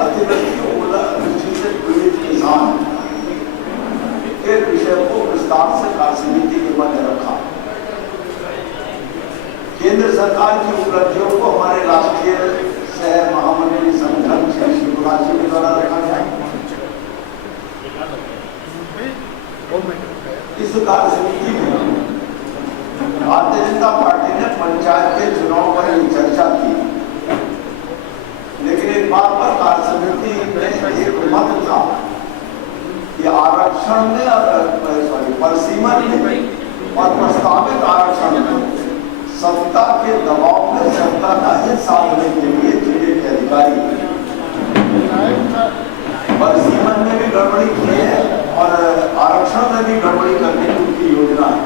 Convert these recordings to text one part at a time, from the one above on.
अतिवृष्टि ओलावृष्टि से पीड़ित किसान के विषय को विस्तार से कार्य समिति के मध्य रखा। केंद्र सरकार की उपलब्धियों को हमारे राष्ट्रीय सह महामंत्री संगठन श्री शिवराज जी के द्वारा रखा गया। इस कार्य समिति में भारतीय जनता पार्टी ने पंचायत के चुनाव पर चर्चा की, लेकिन एक बात पर कार्य समिति में एक मत था कि आरक्षण में परिसीमन में और प्रस्तावित आरक्षण में सत्ता के दबाव में सत्ता का हित साधने के लिए जिले के अधिकारी परिसीमन में भी गड़बड़ी की है और आरक्षण में भी गड़बड़ी करने की उनकी योजना है।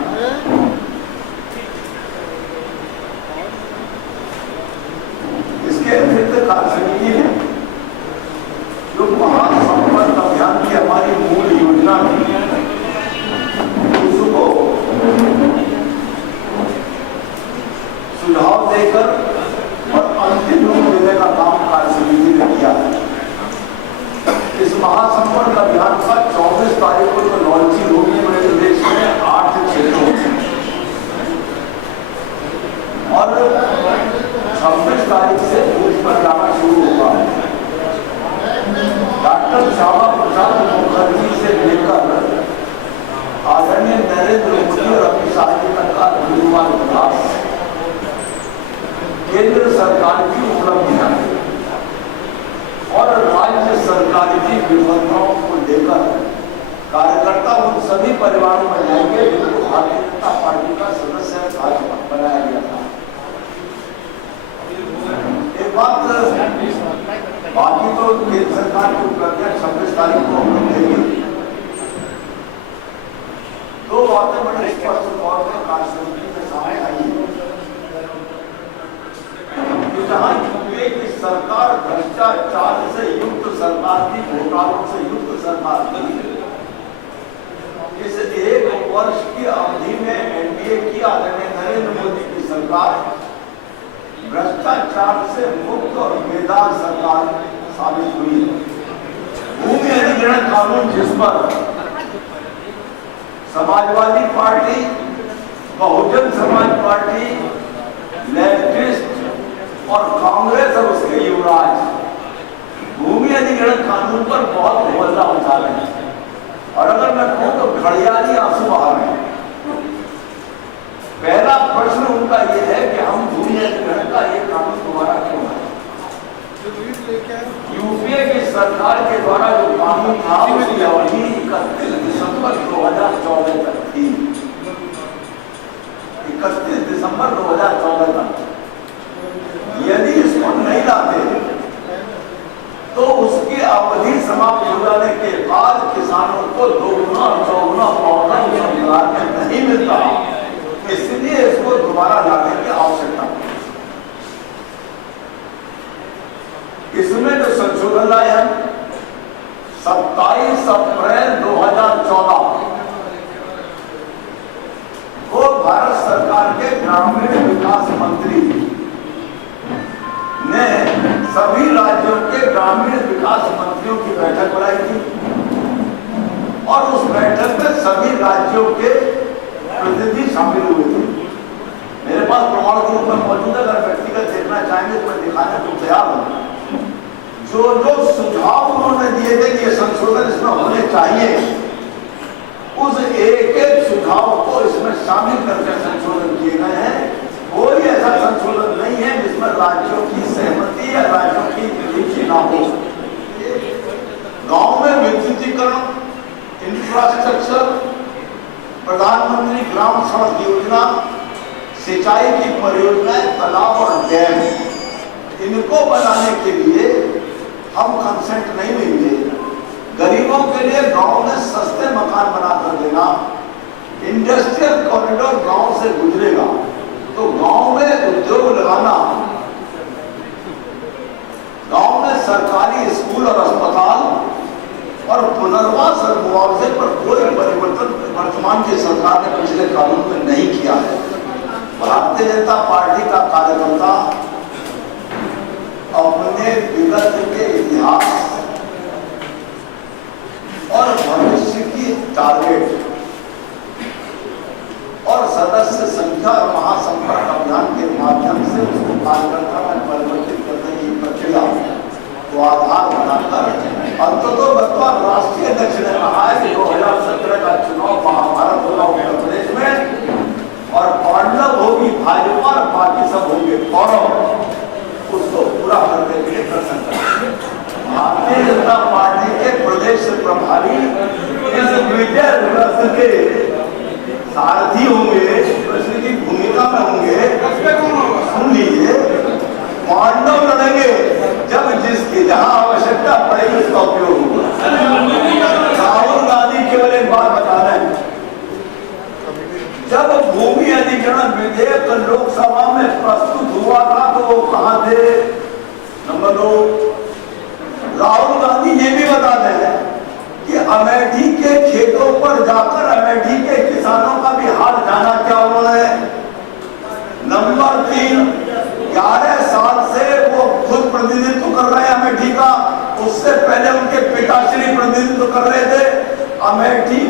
इसके अतिरिक्त कार्य समिति ने जो महासंपर्क अभियान की हमारी मूल योजना थी उसको सुझाव देकर और अंतिम रूप देने का काम कार्य समिति ने किया है। इस महासंपर्क अभियान का 24 तारीख को तो लॉन्चिंग होगी मध्य प्रदेश में 8 क्षेत्रों और 26 तारीख से बूथ पर जाना शुरू होगा। डॉक्टर श्यामा प्रसाद मुखर्जी से लेकर आदरणीय नरेंद्र मोदी और अमित शाह जी तक का गुरुवार इतिहास केंद्र सरकार की उपलब्धियां और राज्य सरकार की विफलताओं को लेकर कार्यकर्ता उन सभी परिवारों में जाएंगे जिनको भारतीय जनता पार्टी का सदस्य बनाया गया था। एक बात बाकी तो केंद्र सरकार की उपलब्धियां 26 तारीख को हम लोग देंगे। दो बातें बड़े स्पष्ट तौर पर कार्य समिति में सामने आई है। जहां यूपीए की सरकार भ्रष्टाचार से युक्त सरकार थी, घोटालों से युक्त सरकार थी, इस एक वर्ष की अवधि में एनडीए की आदरणीय नरेंद्र मोदी की सरकार भ्रष्टाचार से मुक्त और बेदाग सरकार साबित हुई। भूमि अधिग्रहण कानून जिस पर Samajwadi party, Bahujan Samaj party, leftist और कांग्रेस और उसके युवराज भूमि अधिग्रहण कानून पर बहुत होहल्ला मचा रहे हैं और अगर मैं कहूं तो घड़ियाली आंसू बहा रहे हैं। पहला प्रश्न उनका यह है कि हम भूमि अधिग्रहण का ये कानून दोबारा क्यों लाए। यूपीए की सरकार के द्वारा जो कानून था उसकी अवधि 31 दिसंबर 2014 तक थी। 31 दिसंबर 2014 तक यदि इसको नहीं लाते तो उसकी अवधि समाप्त हो जाने के बाद किसानों को दोगुना चौगुना पौधा नहीं मिलता, इसलिए इसको दोबारा लाने की आवश्यकता। इसमें जो संशोधन लाए हैं 27 अप्रैल 2014 को भारत सरकार के ग्रामीण विकास मंत्री ने सभी राज्यों के ग्रामीण विकास मंत्रियों की बैठक बुलाई थी और उस बैठक में सभी राज्यों के प्रतिनिधि शामिल हुए थे। मेरे पास प्रमाण के रूप में मौजूद है, अगर व्यक्तिगत देखना चाहेंगे तो मैं दिखाने को तैयार हूं। जो जो सुझाव उन्होंने दिए थे कि ये संशोधन इसमें होने चाहिए, उस एक एक सुझाव को इसमें शामिल करके संशोधन किए गए हैं। कोई ऐसा संशोधन नहीं है जिसमें राज्यों की सहमति या राज्यों की विधि ना हो। गांव में विद्युतीकरण, इंफ्रास्ट्रक्चर, प्रधानमंत्री ग्राम सड़क योजना, सिंचाई की परियोजनाएं, तालाब और डैम, इनको बनाने के लिए हम कंसेंट नहीं देंगे। गरीबों के लिए गांव में सस्ते मकान बनाकर देना, इंडस्ट्रियल कॉरिडोर गांव से गुजरेगा तो गांव में उद्योग लगाना, गांव में सरकारी स्कूल और अस्पताल और पुनर्वास और मुआवजे पर कोई परिवर्तन वर्तमान की सरकार ने पिछले कानून में नहीं किया है। भारतीय जनता पार्टी का कार्यकर्ता अपने विगत के इतिहास टारगेट और सदस्य संख्या और महासंपर्क अभियान के माध्यम से उसको कार्यकर्ता में परिवर्तित करने की प्रक्रिया को आधार बनाकर अंततः बतौर राष्ट्रीय अध्यक्ष ने कहा है कि 2017 का चुनाव महाभारत होगा उत्तर प्रदेश में और पांडव होगी भाजपा और बाकी सब होंगे कौरव। उसको पूरा करने के लिए प्रसन्न भारतीय जनता पार्टी के प्रदेश प्रभारी इस विजय रथ के सारथी होंगे, कृष्ण की भूमिका में होंगे। सुन लीजिए, पांडव लड़ेंगे जब जिसकी जहां आवश्यकता पड़ेगी उसका उपयोग होगा। राहुल गांधी केवल एक बात बता रहे हैं, जब भूमि अधिग्रहण विधेयक लोकसभा में प्रस्तुत हुआ था तो वो कहां थे? नंबर 2, राहुल गांधी ये भी बताते हैं कि अमेठी के खेतों पर जाकर अमेठी के किसानों का भी हाल जाना क्या उन्होंने। नंबर 3, 11 साल से वो खुद प्रतिनिधित्व कर रहे हैं अमेठी का, उससे पहले उनके पिताश्री प्रतिनिधित्व कर रहे थे। अमेठी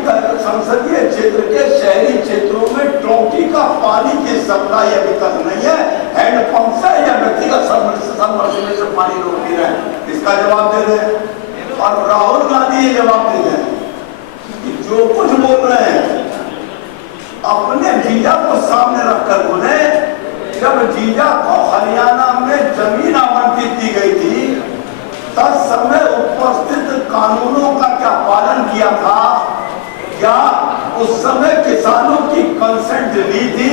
संसदीय क्षेत्र के शहरी क्षेत्रों में टोंटी का पानी की सप्लाई अभी तक नहीं है, हैंडपंप से या व्यक्तिगत सबमर्सिबल से पानी रोकती रहे। इसका जवाब दे दें। और राहुल गांधी ये जवाब दे दें कि जो कुछ बोल रहे हैं अपने जीजा को सामने रखकर बोले। जब जीजा को हरियाणा में जमीन आवंटित की गई थी तब समय उपस्थित कानूनों का क्या पालन किया था? क्या उस समय किसानों की कंसेंट ली थी?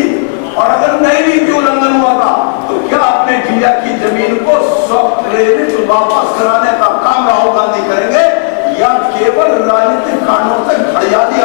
और अगर नहीं ली थी, उल्लंघन हुआ था, तो क्या अपने जीजा की जमीन को स्वप्रेरित वापस कराने का काम राहुल गांधी करेंगे या केवल राजनीतिक कारणों से घड़ियाली